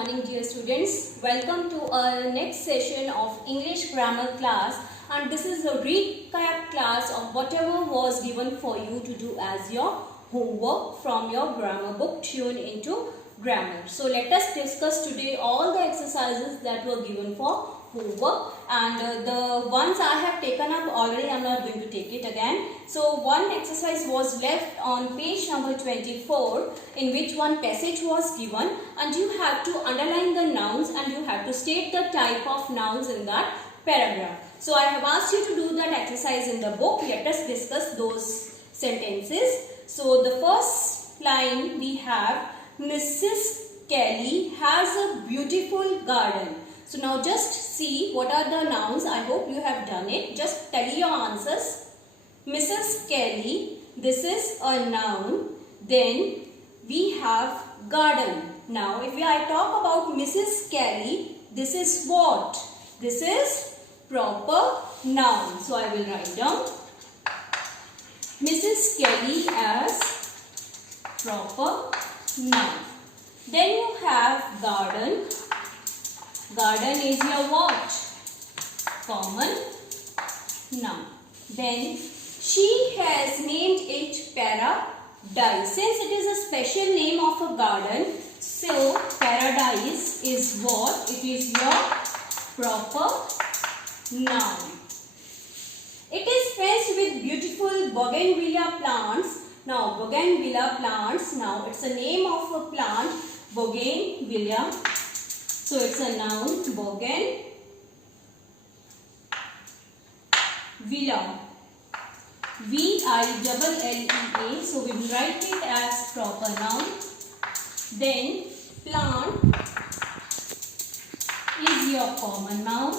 morning dear students. Welcome to our next session of English grammar class, and this is a recap class of whatever was given for you to do as your homework from your grammar book Tune into Grammar. So let us discuss today all the exercises that were given for homework, and the ones I have taken up already, I am not going to take it again. So one exercise was left on page number 24, in which one passage was given, and you have to underline the nouns and you have to state the type of nouns in that paragraph. So I have asked you to do that exercise in the book. Let us discuss those sentences. So the first line we have, Mrs. Kelly has a beautiful garden. So now just see what are the nouns. I hope you have done it. Just tell your answers. Mrs. Kelly, this is a noun. Then we have garden. Now if I talk about Mrs. Kelly, this is what? This is proper noun. So I will write down Mrs. Kelly as proper noun. Then you have garden. Garden is your what? Common noun. Then she has named it Paradise. Since it is a special name of a garden, so Paradise is what? It is your proper noun. It is fenced with beautiful bougainvillea plants. Now bougainvillea plants, now it's a name of a plant, bougainvillea. So it's a noun, bougainvillea. V-I-L-L-E-A. So we will write it as proper noun. Then plant is your common noun.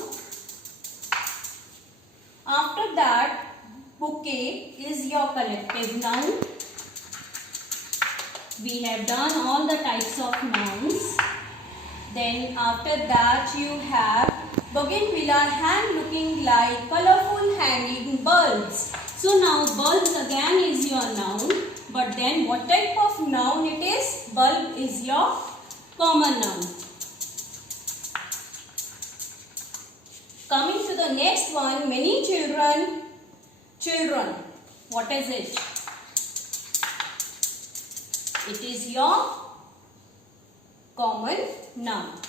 After that, bouquet is your collective noun. We have done all the types of nouns. Then after that you have bougainvillea hand looking like colorful hanging bulbs. So now bulbs again is your noun, but then what type of noun it is? Bulb is your common noun. Coming to the next one, many children. Children, what is it? It is your common noun.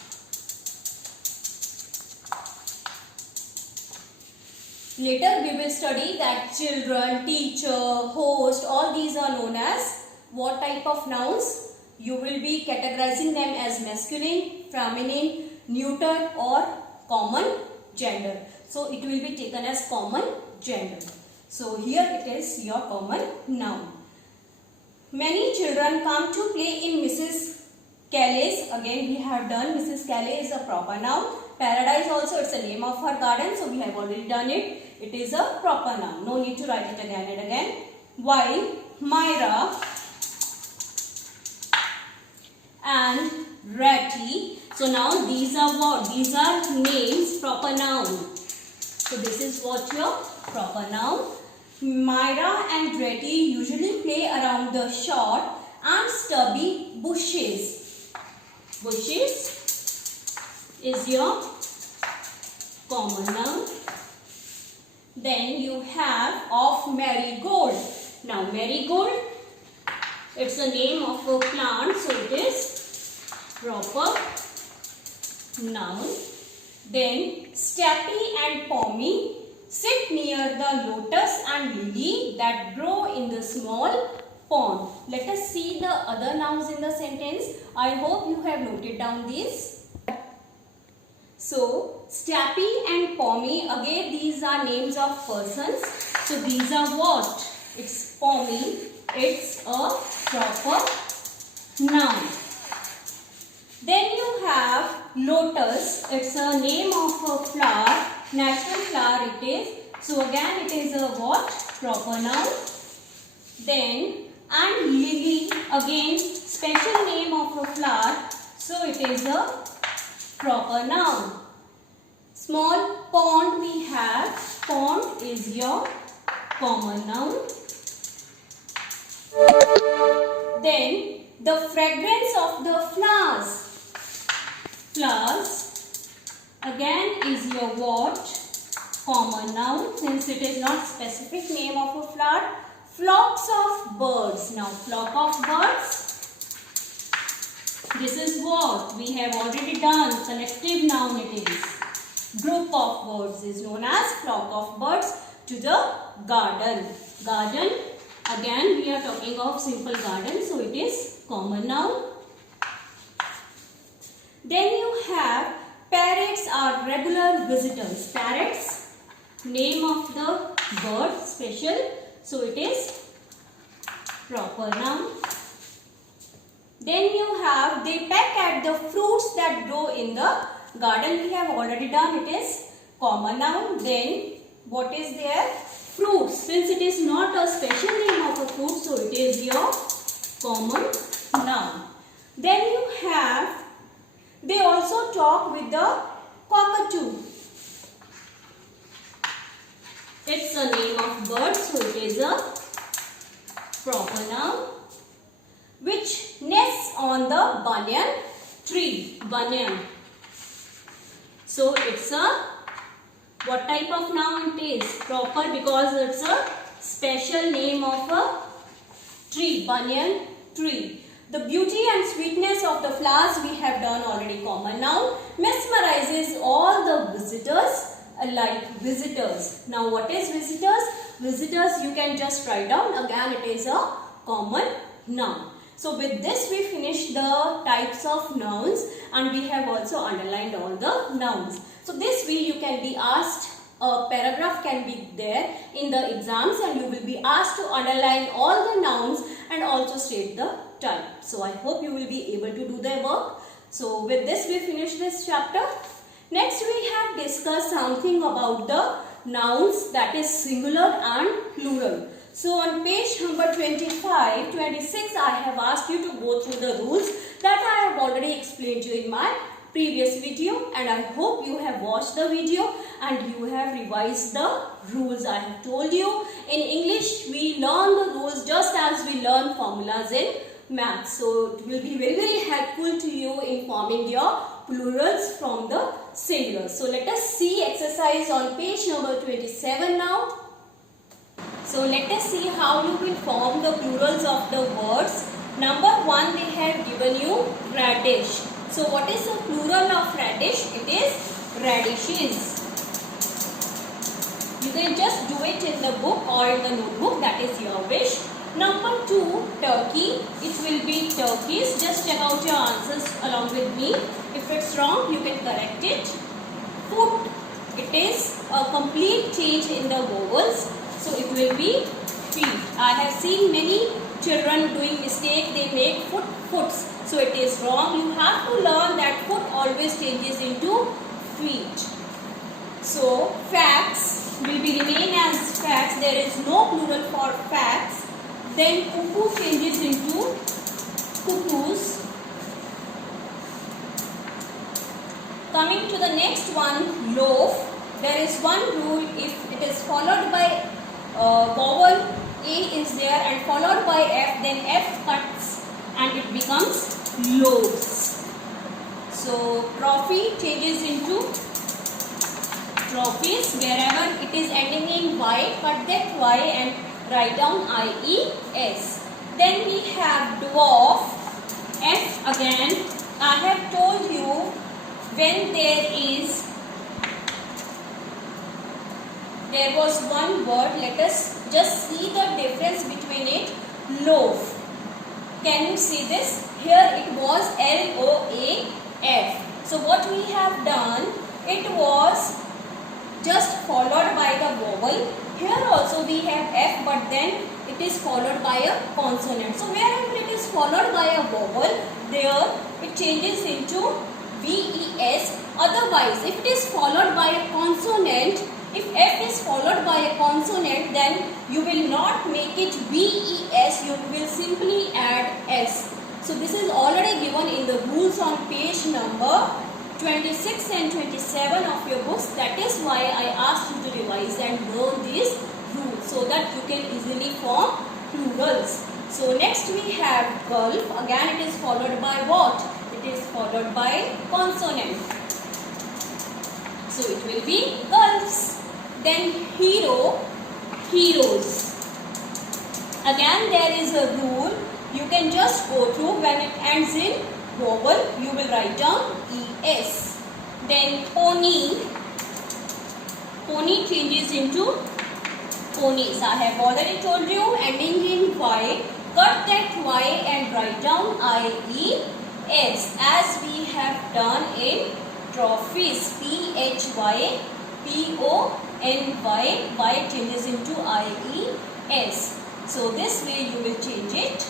Later we will study that children, teacher, host, all these are known as what type of nouns? You will be categorizing them as masculine, feminine, neuter or common gender. So it will be taken as common gender. So here it is your common noun. Many children come to play in Mrs. Kelly's. Again we have done Mrs. Kelly is a proper noun. Paradise also, it's a name of her garden. So we have already done it. It is a proper noun. No need to write it again and again. While Myra and Ratty. So now these are what? These are names, proper noun. So this is what your proper noun. Myra and Ratty usually play around the short and stubby bushes. Bushes is your common noun. Then you have of marigold. Now marigold, it's a name of a plant, so it is proper noun. Then Stappy and Pommy sit near the lotus and lily that grow in the small pond. Let us see the other nouns in the sentence. I hope you have noted down these. So Stappy and Pommy, again these are names of persons. So these are what? It's Pommy. It's a proper noun. Then you have lotus. It's a name of a flower. Natural flower it is. So again it is a what? Proper noun. Then and lily, again special name of a flower. So it is a proper noun. Small pond we have. Pond is your common noun. Then the fragrance of the flowers. Flowers again is your what? Common noun, since it is not specific name of a flower. Flocks of birds. Now flock of birds. This is what we have already done. Collective noun it is. Group of birds is known as flock of birds. To the garden. Garden. Again we are talking of simple garden. So it is common noun. Then you have parrots are regular visitors. Parrots, name of the bird, special. So it is proper noun. Then you have they peck at the fruits that grow in the garden. We have already done. It is common noun. Then what is there? Fruits. Since it is not a special name of a fruit, so it is your common noun. Then you have they also talk with the cockatoo. It's a name of bird, so it is a proper noun. Which nests on the banyan tree. Banyan. So it's a what type of noun it is? Proper, because it's a special name of a tree. Banyan tree. The beauty and sweetness of the flowers we have done already common noun. Mesmerizes all the visitors like visitors. Now what is visitors? Visitors you can just write down. Again it is a common noun. So with this we finish the types of nouns and we have also underlined all the nouns. So this way you can be asked, a paragraph can be there in the exams and you will be asked to underline all the nouns and also state the type. So I hope you will be able to do the work. So with this we finish this chapter. Next we have discussed something about the nouns, that is singular and plural. So on page number 25, 26 I have asked you to go through the rules that I have already explained you in my previous video, and I hope you have watched the video and you have revised the rules I have told you. In English we learn the rules just as we learn formulas in math. So it will be very helpful to you in forming your plurals from the singular. So let us see exercise on page number 27 now. So let us see how you will form the plurals of the words. Number 1, they have given you radish. So what is the plural of radish? It is radishes. You can just do it in the book or in the notebook, that is your wish. Number 2, turkey. It will be turkeys. Just check out your answers along with me. If it's wrong, you can correct it. Foot. It is a complete change in the vowels. So it will be feet. I have seen many children doing mistake. They make foots. So it is wrong. You have to learn that foot always changes into feet. So facts will be remain as facts. There is no plural for facts. Then cuckoo changes into cuckoos. Coming to the next one, loaf. There is one rule: if it is followed by vowel A is there and followed by F, then F cuts and it becomes loaves. So trophy changes into trophies. Wherever it is ending in Y, cut that Y and write down IES. Then we have dwarf. F again. I have told you when there was one word, let us just see the difference between it. Loaf. Can you see this? Here it was LOAF. So what we have done, it was just followed by the vowel. Here also we have F, but then it is followed by a consonant. So wherever it is followed by a vowel, there it changes into VES. Otherwise, if it is followed by a consonant, if F is followed by a consonant, then you will not make it VES, you will simply add S. So this is already given in the rules on page number 26 and 27 of your books. That is why I asked you to revise and learn these rules so that you can easily form plurals. So next we have gulf. Again it is followed by what? it is followed by consonant. So it will be girls. Then hero, heroes. Again there is a rule. You can just go through. When it ends in vowel, you will write down es. Then pony. Pony changes into ponies. I have already told you, ending in y. Cut that y and write down ies, as we have done in trophies. phy, pony, y changes into ies. So this way you will change it.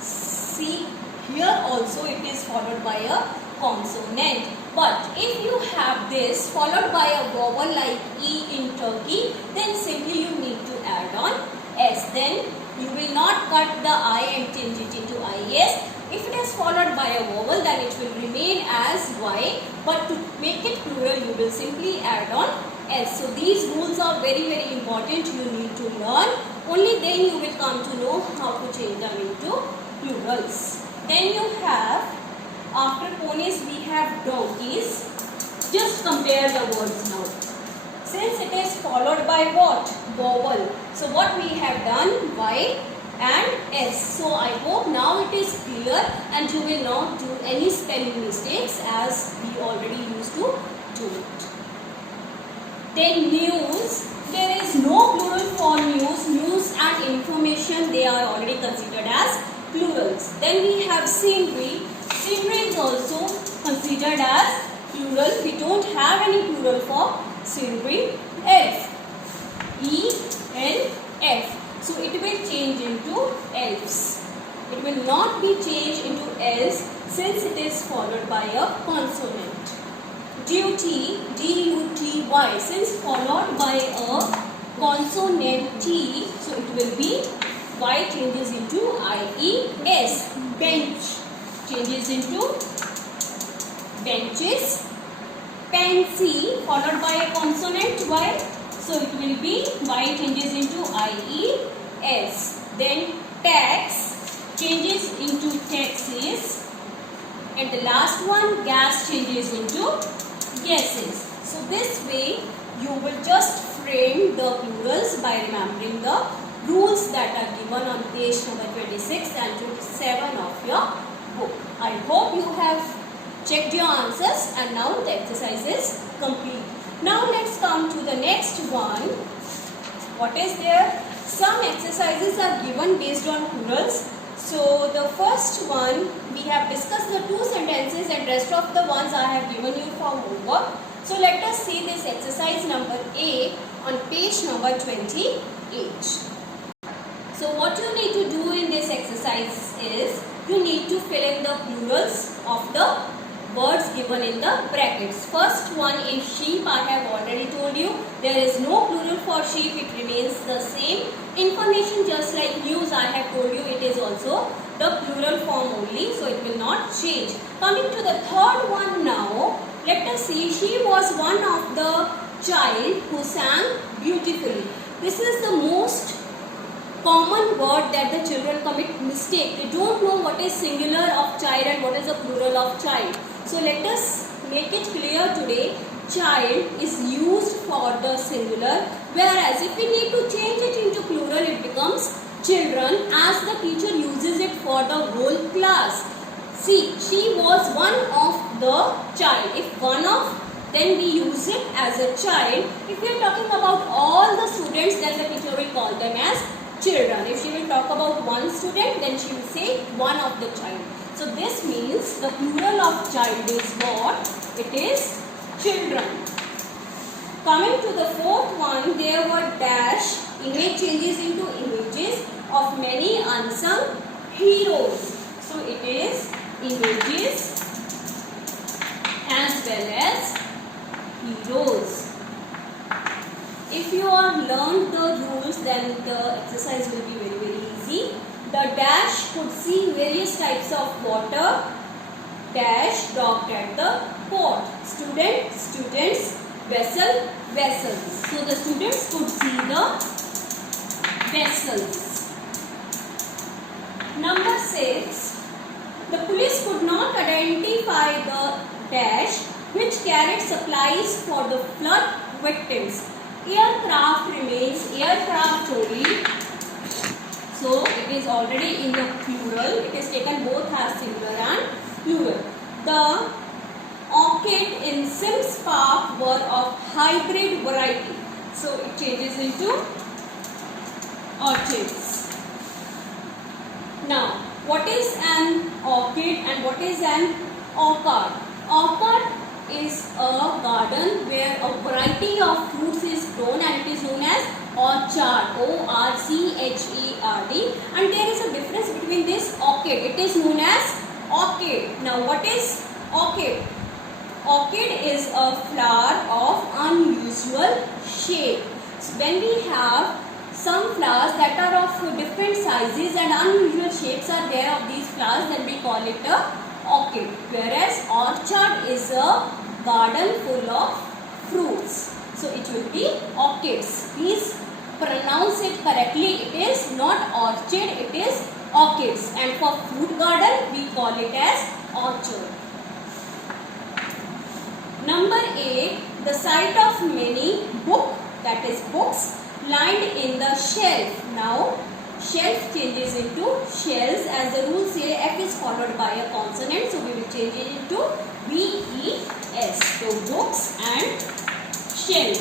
See, here also it is followed by a consonant. But if you have this followed by a vowel like E in Turkey, then simply you need to add on S. Then you will not cut the I and change it into IS. If it is followed by a vowel, then it will remain as Y. But to make it plural, you will simply add on S. So these rules are very important. You need to learn. Only then you will come to know how to change them into plurals. Then you have, after ponies we have donkeys. Just compare the words now. Since it is followed by what? Vowel. So what we have done? Y and S. So I hope now it is clear and you will not do any spelling mistakes as we already used to do it. Then news. There is no plural for news. News and information, they are already considered as plurals. Then we have scenery. Scenery is also considered as plural. We don't have any plural for scenery. Elf. E-L-F. So it will change into elves. It will not be changed into elves since it is followed by a consonant. Duty, D-U-T-Y, since followed by a consonant T, so it will be Y changes into I-E-S. Bench changes into benches. Pansy followed by a consonant Y, so it will be Y changes into I-E-S. Then tax changes into taxes. And the last one, gas, changes into gases. So this way you will just frame the plurals by remembering the rules that are given on page number 26 and 27 of your book. I hope you have checked your answers and now the exercise is complete. Now let's come to the next one. What is there? Some exercises are given based on plurals. So the first one, we have discussed the two sentences and rest of the ones I have given you for homework. So let us see this exercise number A on page number 28. So what you need to do in this exercise is, you need to fill in the plurals of the words given in the brackets. First one in sheep, I have already told you, there is no plural for sheep, it remains the same. Information, just like news, I have told you, it is also the plural form only, so it will not change. Coming to the third one now, let us see, she was one of the child who sang beautifully. This is the most common word that the children commit mistake. They don't know what is singular of child and what is the plural of child. So let us make it clear today. Child is used for the singular, whereas if we need to change it into plural, it becomes children, as the teacher uses it for the whole class. See, she was one of the child. If one of, then we use it as a child. If we are talking about all the students, then the teacher will call them as children. If she will talk about one student, then she will say one of the child. So this means the plural of child is what? It is children. Coming to the fourth one, there were dash, image changes into images of many unsung heroes. So it is images as well as heroes. If you have learned the rules, then the exercise will be very easy. The dash could see various types of water. Dash docked at the port. Student, students. Vessel, vessels. So the students could see the vessels. Number 6. The police could not identify the dash which carried supplies for the flood victims. Aircraft remains aircraft only. So it is already in the plural. It is taken both as singular and plural. The orchid in Sims Park were of hybrid variety. So it changes into orchids. Now, what is an orchid and what is an orchard? Orchard is a garden where a variety of fruits is grown and it is known as orchard. O-R-C-H-E-R-D. And there is a difference between this orchid. It is known as orchid. Now, what is orchid? Orchid is a flower of unusual shape. So, when we have some flowers that are of different sizes and unusual shapes are there of these flowers, then we call it a orchid. Whereas orchard is a garden full of fruits. So it will be orchids. Please pronounce it correctly. It is not orchid, it is orchids. And for fruit garden, we call it as orchard. Number 8, the sight of many books lined in the shelf. Now, shelf changes into shells. As the rule say, F is followed by a consonant. So, we will change it into V-E-S. So, books and shells.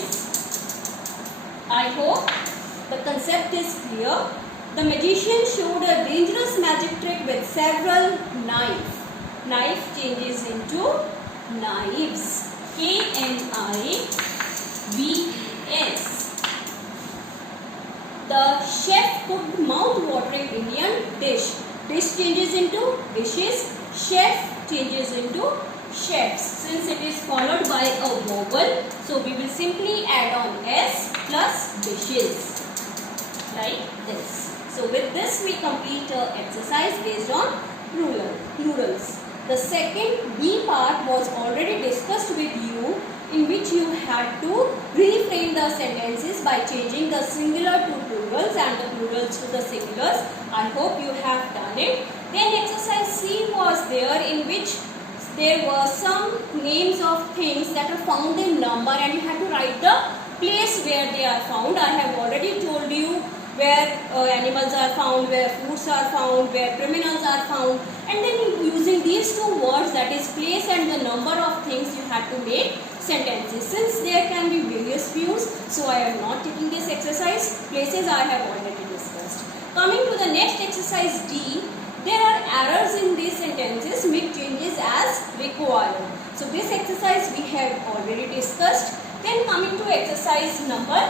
I hope the concept is clear. The magician showed a dangerous magic trick with several knives. Knife changes into knives. K-N-I-V-E-S. The chef cooked mouth-watering Indian dish. Dish changes into dishes. Chef changes into chefs. Since it is followed by a vowel, so we will simply add on S plus dishes. Like this. So with this we complete our exercise based on plurals. The second B part was already discussed with you, in which you had to reframe the sentences by changing the singular to plurals and the plurals to the singulars. I hope you have done it. Then exercise C was there, in which there were some names of things that are found in number and you have to write the place where they are found. I have already told you where animals are found, where fruits are found, where criminals are found, and then using these two words, that is place and the number of things, you have to make sentences. Since there can be various views, so I am not taking this exercise. Places I have already discussed. Coming to the next exercise D, there are errors in these sentences. Make changes as required. So this exercise we have already discussed. Then coming to exercise number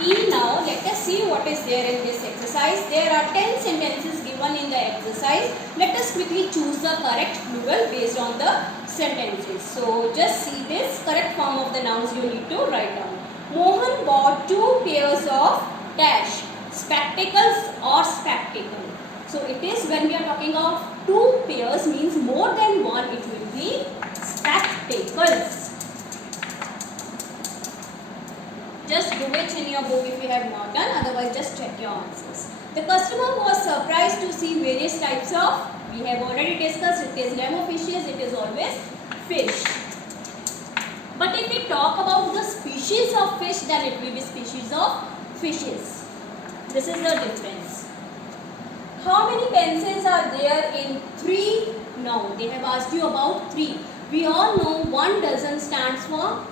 E now, let us see what is there in this exercise. There are 10 sentences given in the exercise. Let us quickly choose the correct plural based on the sentences. So just see this correct form of the nouns you need to write down. Mohan bought 2 pairs of dash, spectacles or spectacle. So it is, when we are talking of 2 pairs, means more than one, it will be spectacles. Just do it in your book if you have not done, otherwise just check your answers. The customer was surprised to see various types of, we have already discussed, it is Nemo fishes, it is always fish. But if we talk about the species of fish, then it will be species of fishes. This is the difference. How many pencils are there in 3? No, they have asked you about 3. We all know 1 dozen stands for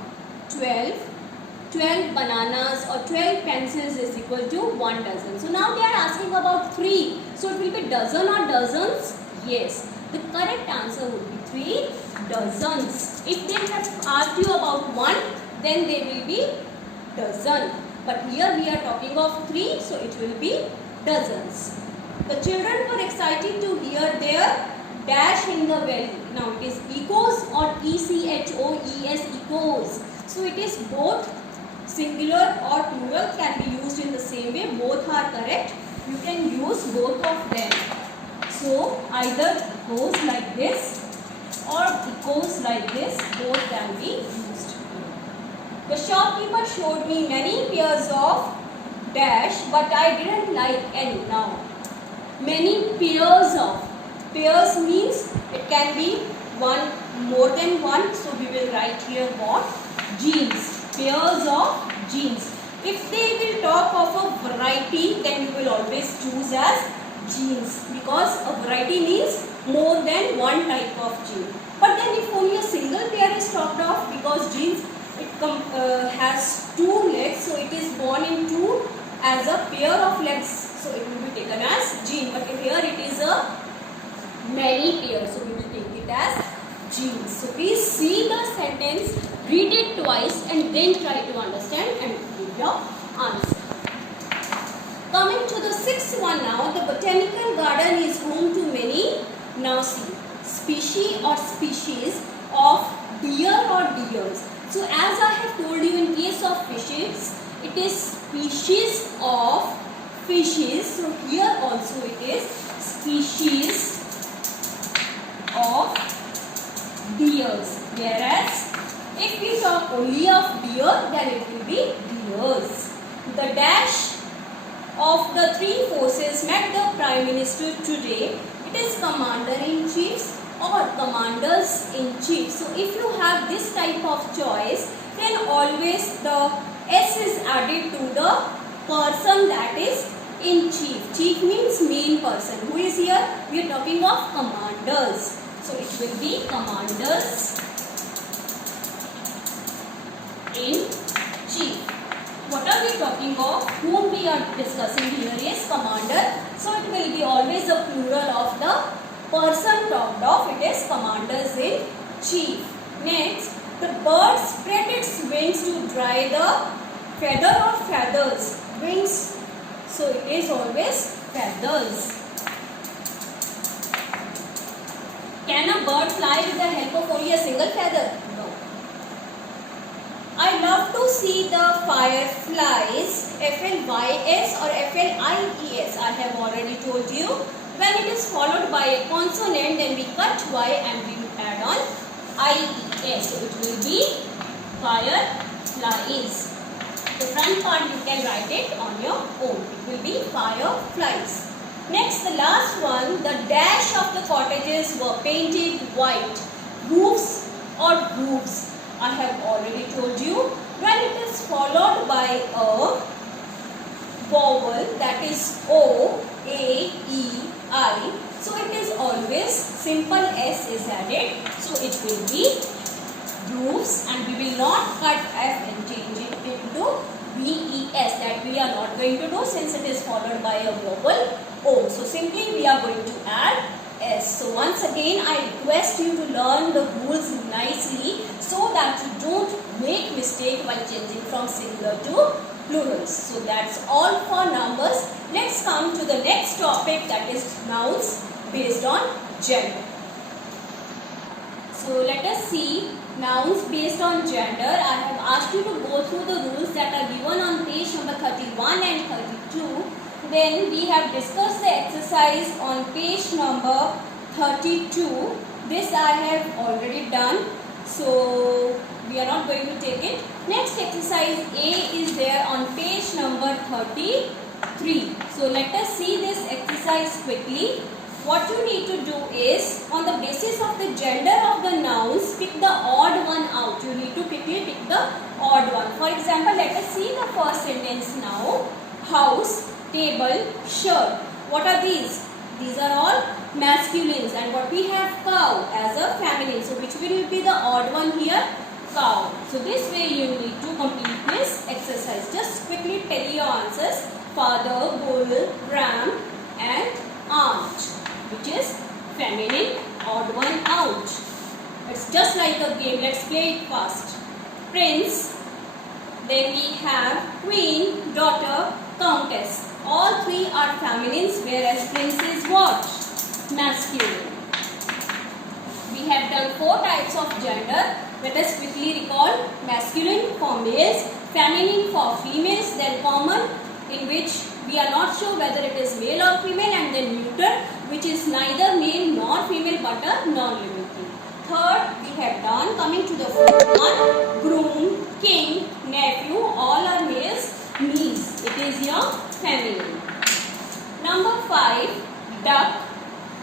12. 12 bananas or 12 pencils is equal to 1 dozen. So now they are asking about 3. So it will be dozen or dozens? Yes. The correct answer would be 3 dozens. If they have asked you about 1, then they will be dozen. But here we are talking of 3, so it will be dozens. The children were excited to hear their dash in the valley. Now it is echoes or E-C-H-O-E-S, echoes. So it is both singular or plural, can be used in the same way. Both are correct. You can use both of them. So either echoes like this or echoes like this. Both can be used. The shopkeeper showed me many pairs of dash, but I didn't like any. Now, many pairs of. Pairs means it can be one, more than one. So we will write here what? Genes. Pairs of genes. If they will talk of a variety, then you will always choose as genes, because a variety means more than one type of gene. But then if only a single pair is talked of, because genes it has two legs, so it is born in two as a pair of legs, so it will be taken as gene. But here it is a many pairs, so we will take it as genes. So please see the sentence, read it twice and then try to understand and give your answer. Coming to the sixth one now, the botanical garden is home to many, now see, species or species of deer or deers. So as I have told you, in case of fishes, it is species of fishes. So here also it is species of deers. Whereas if we talk only of deer, then it will be deers. The dash of the three forces met the Prime Minister today. It is Commander-in-Chiefs or Commanders-in-Chief. So if you have this type of choice, then always the S is added to the person that is in chief. Chief means main person. Who is here? We are talking of commanders. So it will be commanders in chief. What are we talking of? Whom we are discussing here is commander. So it will be always a plural of the person talked of. It is commanders in chief. Next, the bird spread its wings to dry the feather or feathers. Wings. So it is always feathers. Can a bird fly with the help of only a single feather? No. I love to see the fireflies, F-L-Y-S or F-L-I-E-S. I have already told you. When it is followed by a consonant, then we cut Y and we add on I-E-S. So it will be fireflies. The front part you can write it on your own. It will be fireflies. Next, the last one, the dash of the cottages were painted white. Roofs or roofs. I have already told you, when it is followed by a vowel, that is O, A, E, I. So it is always simple S is added. So it will be roofs, and we will not cut F and change it into V-E-S. That we are not going to do since it is followed by a vowel O. So simply we are going to add S. So once again I request you to learn the rules nicely so that you don't make mistake while changing from singular to plurals. So that's all for numbers. Let's come to the next topic, that is nouns based on gender. So let us see nouns based on gender. I have asked you to go through the rules that are given on page number 31 and 32. Then we have discussed the exercise on page number 32. This I have already done, so we are not going to take it. Next exercise A is there on page number 33. So let us see this exercise quickly. What you need to do is, on the basis of the gender of the nouns, pick the odd one out. You need to quickly pick the odd one. For example, let us see the first sentence now. House, table, shirt. What are these? These are all masculines, and what we have cow as a feminine. So which will be the odd one here? Cow. So this way you need to complete this exercise. Just quickly tell your answers. Father, bull, ram and aunt, which is feminine, odd one out. It's just like a game. Let's play it fast. Prince, then we have queen, daughter, countess. All three are feminines, whereas prince is what? Masculine. We have done 4 types of gender. Let us quickly recall. Masculine for males, feminine for females, then common, in which we are not sure whether it is male or female, and then neuter, which is neither male nor female but a non-living thing. Third we have done. Coming to the fourth one, groom, king, nephew, all are males. Niece, it is your feminine. Number 5, duck,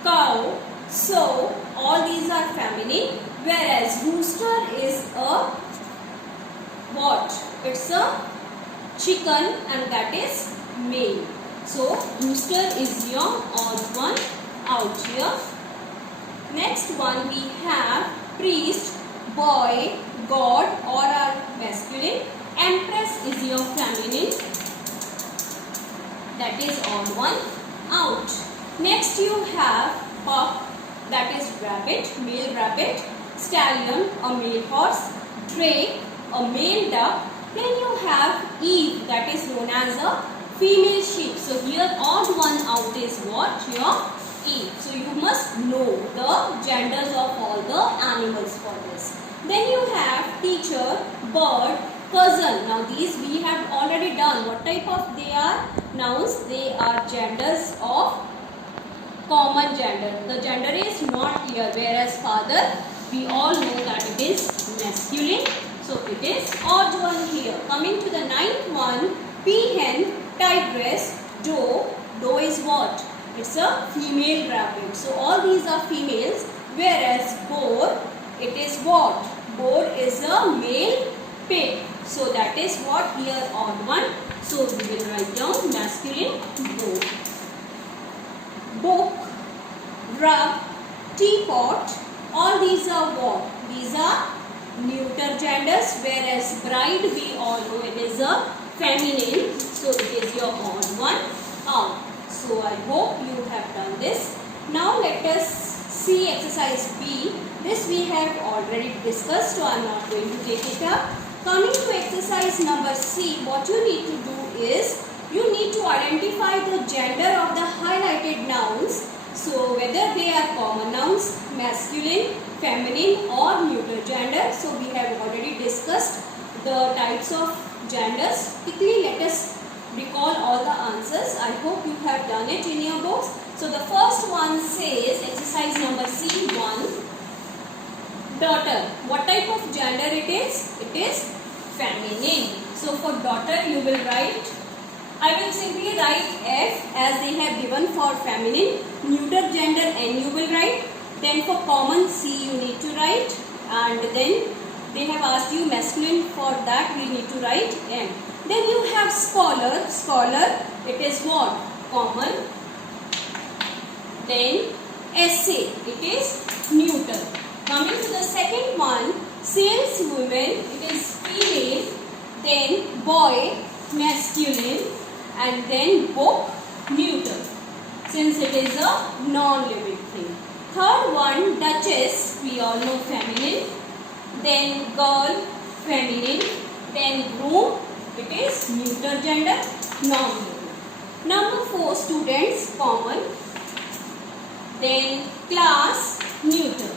cow, So all these are feminine, whereas rooster is a what? It's a chicken and that is male. So rooster is your odd one out here. Next one we have priest, boy, god or are masculine. Empress is your feminine. That is odd one out. Next you have pup, that is rabbit, male rabbit. Stallion, a male horse. Drake, a male duck. Then you have Eve, that is known as a female sheep. So here odd one out is what? Your Eve. So you must know the genders of all the animals for this. Then you have teacher, bird, cousin. Now these we have already done. What type of they are? Nouns. They are genders of common gender. The gender is not here, whereas father, we all know that it is masculine. So it is odd one here. Coming to the ninth one, peahen, tigress, doe. Doe is what? It's a female rabbit. So all these are females, whereas boar, it is what? Boar is a male pig. So that is what here odd one. So we will write down masculine boar. Book, rug, teapot, all these are what? These are neuter genders, whereas bride we all know it is a feminine. So it is your odd one out. So I hope you have done this. Now let us see exercise B. This we have already discussed, so I am not going to take it up. Coming to exercise number C, what you need to do is, you need to identify the gender of the highlighted nouns. So whether they are common nouns, masculine, feminine or neuter gender. So we have already discussed the types of genders. Quickly let us recall all the answers. I hope you have done it in your books. So the first one says, exercise number C1, daughter. What type of gender it is? It is feminine. So for daughter you will write, I will simply write F as they have given for feminine. Neuter gender N you will write. Then for common C you need to write. And then they have asked you masculine, for that we need to write M. Then you have scholar. Scholar, it is what? Common. Then essay, it is neuter. Coming to the second one, saleswoman, it is female. Then boy, masculine. And then book, neuter, since it is a non-living thing. Third one, duchess, we all know feminine. Then girl, feminine. Then groom, it is neuter gender, non-living. Number 4, students, common. Then class, neuter.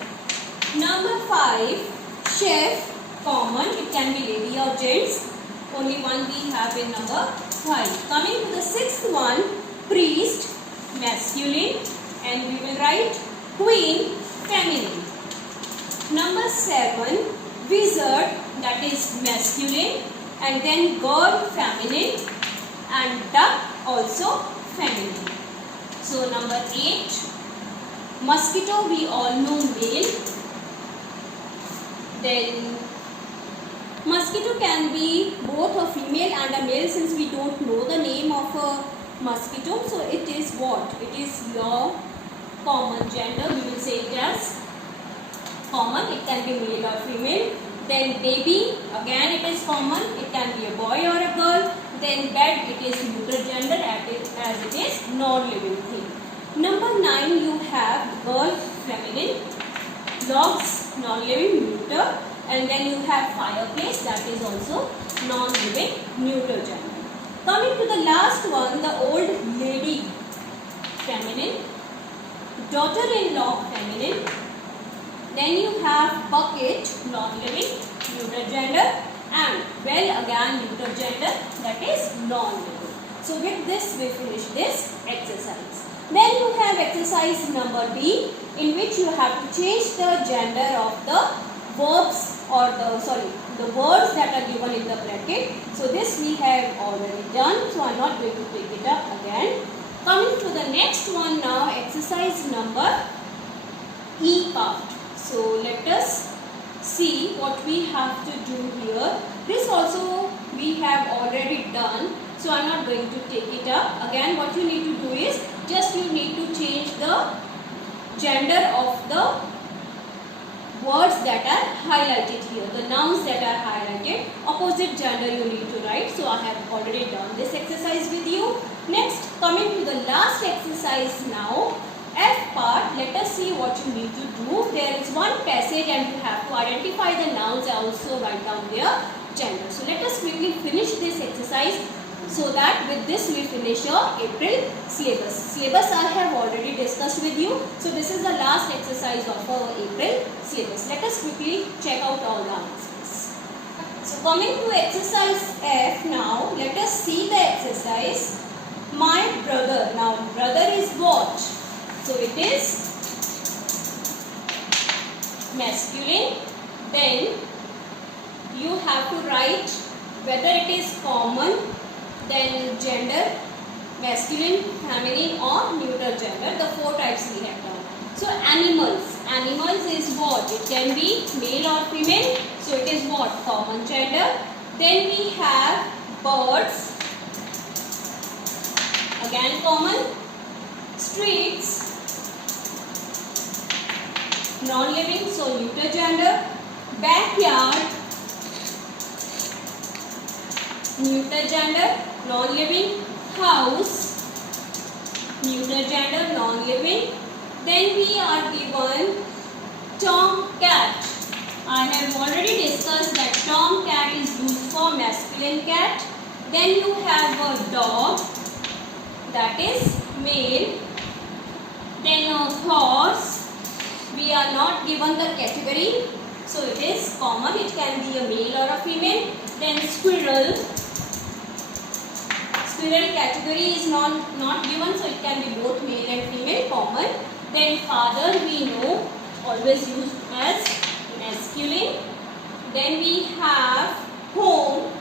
Number 5, chef, common. It can be lady or gents. Only one we have in number 5. Coming to the sixth one, priest, masculine. And we will write queen, feminine. Number 7, wizard, that is masculine. And then girl, feminine. And duck, also feminine. So number 8, mosquito, we all know male. Then mosquito can be both a female and a male, since we don't know the name of a mosquito. So it is what? It is your common gender. We will say it as common. It can be male or female. Then baby, again it is common. It can be a boy or a girl. Then bed, it is neuter gender as it is non-living thing. Number 9, you have girl, feminine. Dogs, non-living, neuter. And then you have fireplace, that is also non-living, neuter gender. Coming to the last one, the old lady, feminine. Daughter-in-law, feminine. Then you have bucket, non-living, neuter gender. And well, again neuter gender, that is non-living. So with this we finish this exercise. Then you have exercise number D, in which you have to change the gender of the verbs or the words that are given in the bracket. So this we have already done, so I am not going to take it up again. Coming to the next one now, exercise number E part. So let us see what we have to do here. This also we have already done, so I am not going to take it up. Again, what you need to do is just you need to change the gender of the words that are highlighted here, the nouns that are highlighted, opposite gender you need to write. So I have already done this exercise with you. Next, coming to the last exercise now, F part, let us see what you need to do. There is one passage and you have to identify the nouns and also write down their gender. So let us quickly finish this exercise so that with this we finish your April syllabus. Syllabus I have already discussed with you. So this is the last exercise of our April syllabus. Let us quickly check out all the answers. So coming to exercise F now, let us see the exercise. My brother. Now brother is what? So it is masculine. Then you have to write whether it is common, then gender, masculine, feminine or neuter gender. The four types we have done. So animals. Animals is what? It can be male or female. So it is what? Common gender. Then we have birds. Again common. Streets. Non-living, so neuter gender. Backyard, neuter gender, non-living. House, neuter gender, non-living. Then we are given tomcat. I have already discussed that tomcat is used for masculine cat. Then you have a dog, that is male. Then a horse. We are not given the category, so it is common. It can be a male or a female. Then squirrel. Squirrel category is not given, so it can be both male and female, common. Then father we know, always used as masculine. Then we have home.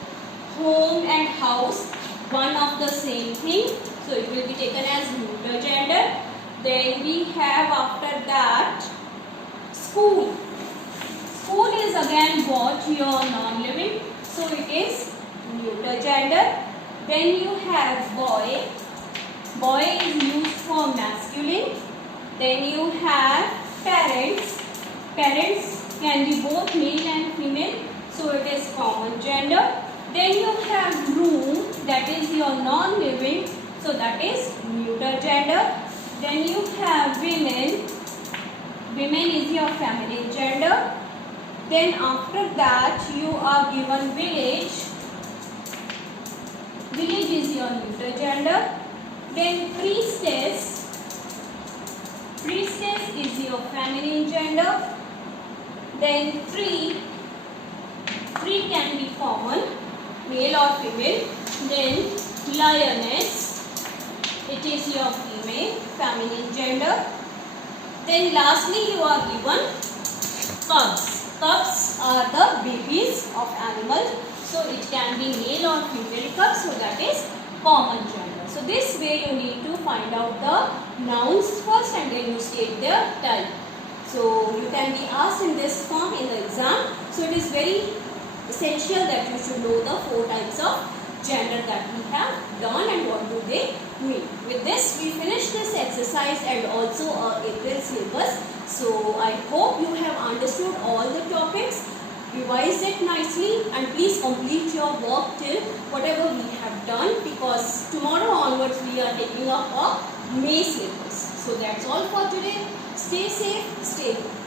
Home and house, one of the same thing, so it will be taken as neuter gender. Then we have after that school. School is again what? Your non-living, so it is neuter gender. Then you have boy. Boy is used for masculine. Then you have parents. Parents can be both male and female, so it is common gender. Then you have room, that is your non-living, so that is neuter gender. Then you have women. Women is your feminine gender. Then after that you are given village. Village is your neuter gender. Then priestess. Priestess is your feminine gender. Then tree. Tree can be common, male or female. Then lioness. It is your female, feminine gender. Then lastly you are given cubs. Cubs are the babies of animals. So it can be male or female cubs. So that is common gender. So this way you need to find out the nouns first and then you state their type. So you can be asked in this form in the exam. So it is very essential that you should know the four types of gender that we have done and what do they mean. With this we finish this exercise and also April syllabus. So I hope you have understood all the topics, revise it nicely and please complete your work till whatever we have done, because tomorrow onwards we are taking up a May syllabus. So that's all for today. Stay safe, stay good.